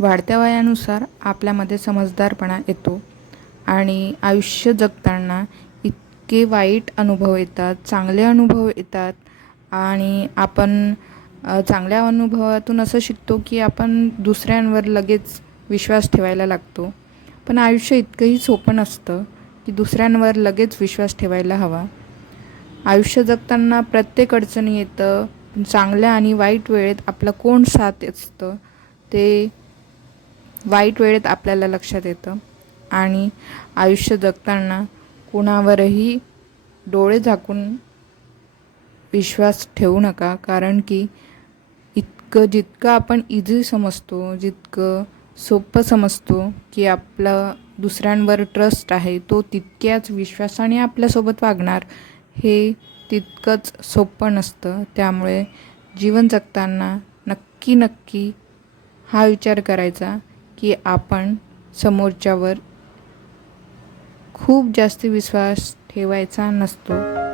वाढत्या वयानुसार आपल्यामध्ये समजदारपणा येतो आणि आयुष्य जगताना इतके वाईट अनुभव येतात, चांगले अनुभव येतात आणि आपण चांगल्या अनुभवातून असं शिकतो की आपण दुसऱ्यांवर लगेच विश्वास ठेवायला लागतो. पण आयुष्य इतकंही सोपं नसतं की दुसऱ्यांवर लगेच विश्वास ठेवायला हवा. आयुष्य जगताना प्रत्येक अडचणी येतं, पण चांगल्या आणि वाईट वेळेत आपलं कोण साथ असतं ते वाईट वेळेत आपल्याला लक्षात येतं. आणि आयुष्य जगताना कुणावरही डोळे झाकून विश्वास ठेवू नका, कारण की जितकं आपण इझी समजतो, जितकं सोपं समजतो की आपलं दुसऱ्यांवर ट्रस्ट आहे, तो तितक्याच विश्वासाने आपल्यासोबत वागणार हे तितकंच सोपं नसतं. त्यामुळे जीवन जगताना नक्की हा विचार करायचा की आपण समोरच्यावर खूप जास्त विश्वास ठेवायचा नसतो.